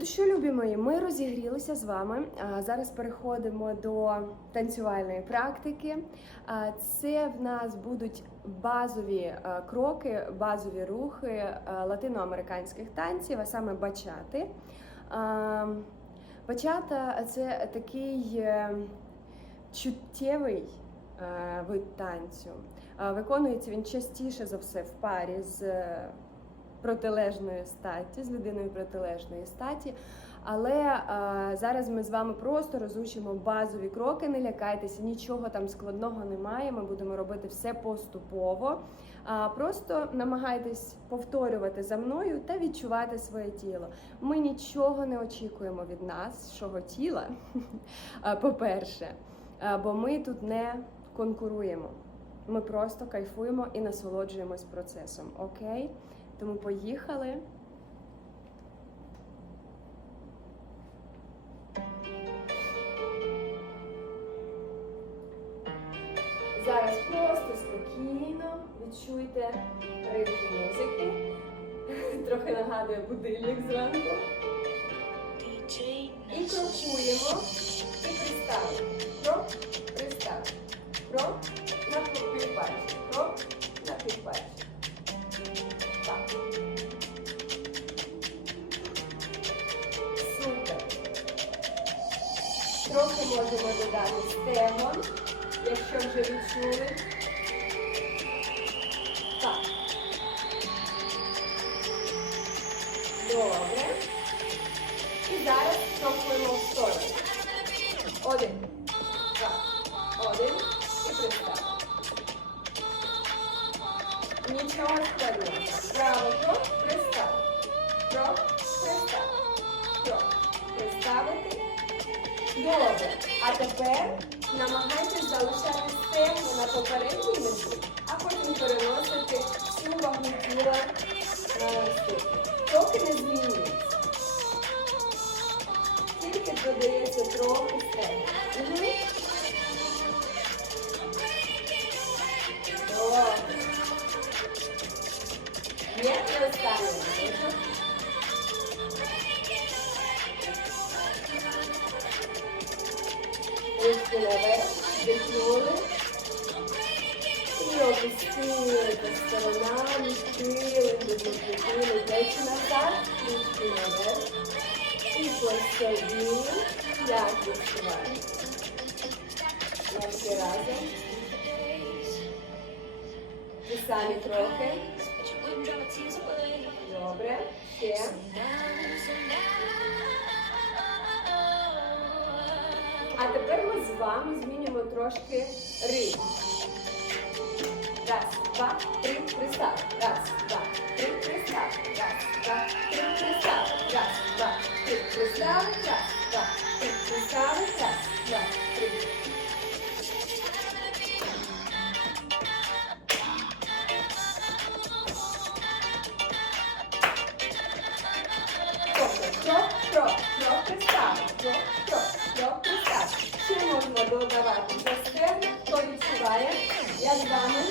Ну що, любі мої, ми розігрілися з вами. Зараз переходимо до танцювальної практики. Це в нас будуть базові е, кроки, базові рухи е, латиноамериканських танців, а саме бачати. Бачата це такий е, чуттєвий вид танцю. Виконується він частіше за все в парі з протилежної статі, з людиною протилежної статі. Але е, зараз ми з вами просто розучимо базові кроки. Не лякайтеся, нічого там складного немає. Ми будемо робити все поступово. А просто намагайтесь повторювати за мною та відчувати своє тіло. Ми нічого не очікуємо від нас, свого тіла, по-перше, бо ми тут не конкуруємо. Ми просто кайфуємо і насолоджуємось процесом. Окей? Тому поїхали. Зараз просто спокійно відчуйте ритм музики. Трохи нагадує будильник зранку. І крокуємо. Можемо додати стегон, якщо вже відчули. Добре. А тепер намагайтесь залишати стегну на попередній межі, а потім переносити всю вагу тіла на наступну. Поки не змінюється. Тільки додається трохи стегну. Опустили по сторонам, схили, вдихнули, плечі назад, ручки наверх. І по собі, як відчуваєте. Ноги разом. І самі трохи. Добре. Ще. А тепер ми з вами змінюємо трошки ритм. Раз, два, три, пристав. Раз, два, три, пристав. Раз, два, три, пристав. Раз, два, три, пристав. Раз, два, три, пристав. Раз, два, три. Тобто крок, крок, пристав. Крок, крок, крок, пристав. Вами.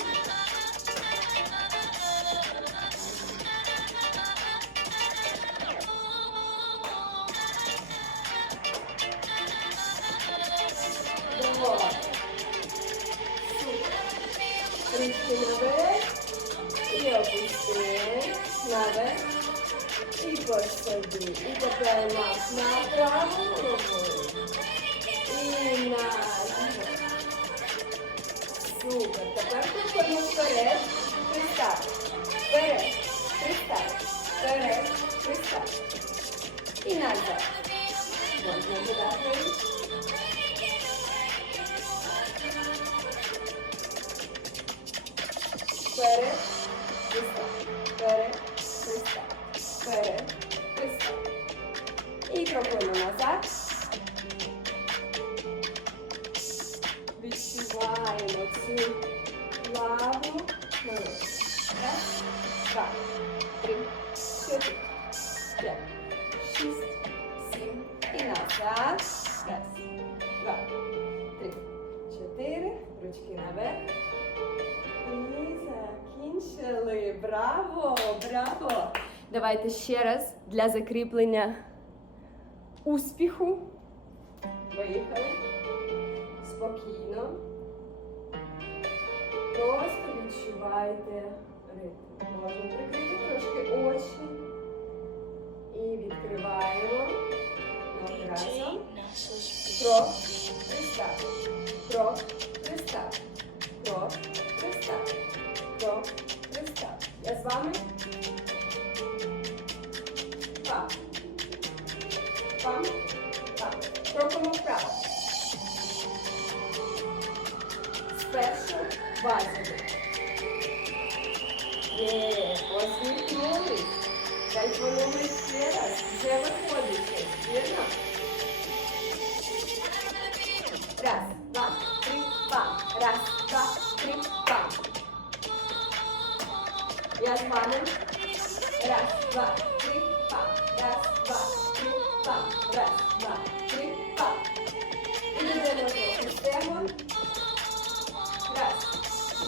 Наверх. І по собі. І тепер нас на праву ногу. І на. Супер. Тепер проходимо вперед. Пристав. Вперед. Пристав. Вперед. Пристав. І назад. Можна додати. Вперед. Пристав. Вперед. І крокуємо назад. Відчуваємо цю хвилину. Раз, два, три, чотири, п'ять, шість, сім. І назад. Раз, два, три, чотири. Ручки наверх. І закінчили. Браво! Браво! Давайте ще раз для закріплення успіху. Виїхали. Спокійно. Просто відчувайте ритм. Можна прикрити трошки очі. І відкриваємо. Базовий. Є, посміхнулись. Кайфанули ще раз. Вже виходите. Вірно? Раз, два, три, пам. Раз, два, три, пам. Я з вами. Раз, два,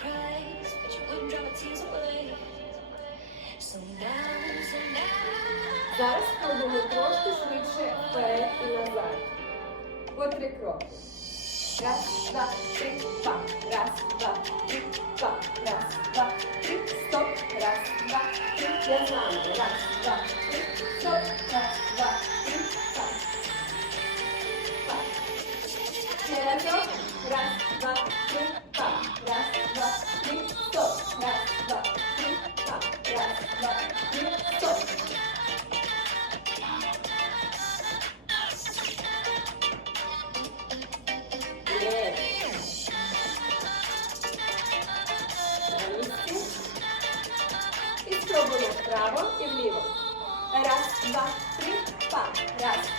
cries, but you wouldn't dry my tears away. So now, so now. Зараз спробуємо трошки швидше вперед і назад. По три кроки. Раз, два, три, па. Раз, два, три, па. Раз, два, три, стоп. Раз, два, три, я з вами. Раз, два, три, стоп. Раз, два, три,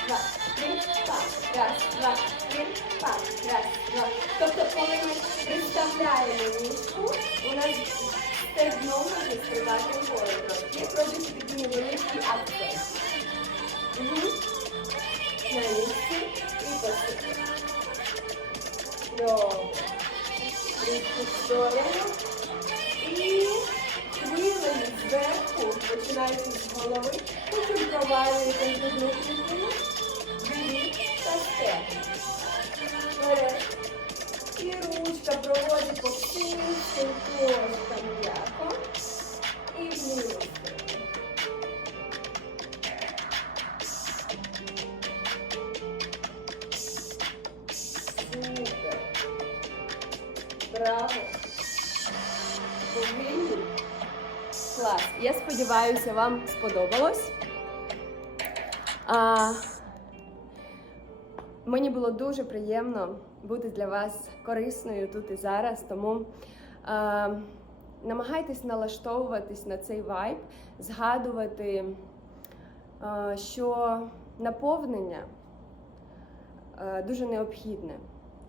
два, три, па. Раз, два, три, па. Раз, два. Тобто, коли ми приставляємо ніжку, у нас стегно може стрибати вгору трошки. Робити такий невеличкий акцент. Угу. На місці і посипати. Добре. Трішки в сторону. І хвилею зверху, починаючи з голови, потім провалюєте в одну живіт стегна. Вперед. І ручка проводить по всім кошкам м'яко. І в ліву сторону. Супер. Браво. Повинні. Клас. Я сподіваюся, вам сподобалось. А, мені було дуже приємно бути для вас корисною тут і зараз, тому е, намагайтесь налаштовуватись на цей вайб, згадувати, е, що наповнення е, дуже необхідне.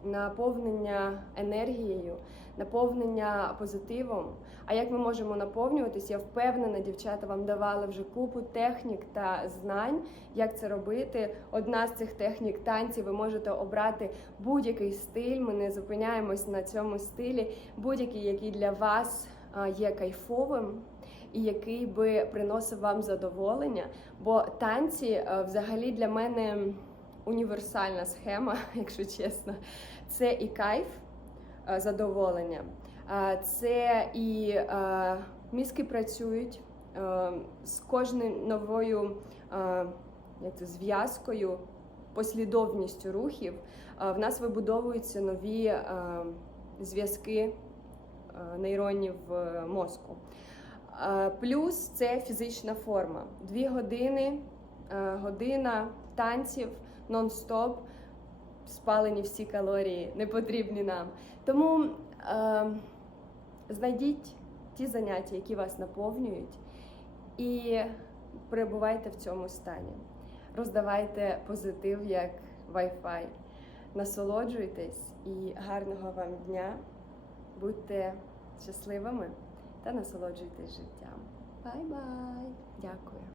Наповнення енергією, наповнення позитивом. А як ми можемо наповнюватись? Я впевнена, дівчата вам давали вже купу технік та знань, як це робити. Одна з цих технік танці ви можете обрати будь-який стиль. Ми не зупиняємось на цьому стилі, будь-який, який для вас є кайфовим. І який би приносив вам задоволення, бо танці взагалі для мене універсальна схема, якщо чесно. Це і кайф, е, задоволення, е, це і е, мізки працюють з кожною новою зв'язкою, послідовністю рухів. В нас вибудовуються нові зв'язки нейронів мозку. Плюс це фізична форма. Дві години, година танців нон-стоп, спалені всі калорії, не потрібні нам. Тому е, знайдіть ті заняття, які вас наповнюють, і перебувайте в цьому стані. Роздавайте позитив як Wi-Fi. Насолоджуйтесь і гарного вам дня. Будьте щасливими та насолоджуйтесь життям. Бай-бай! Дякую!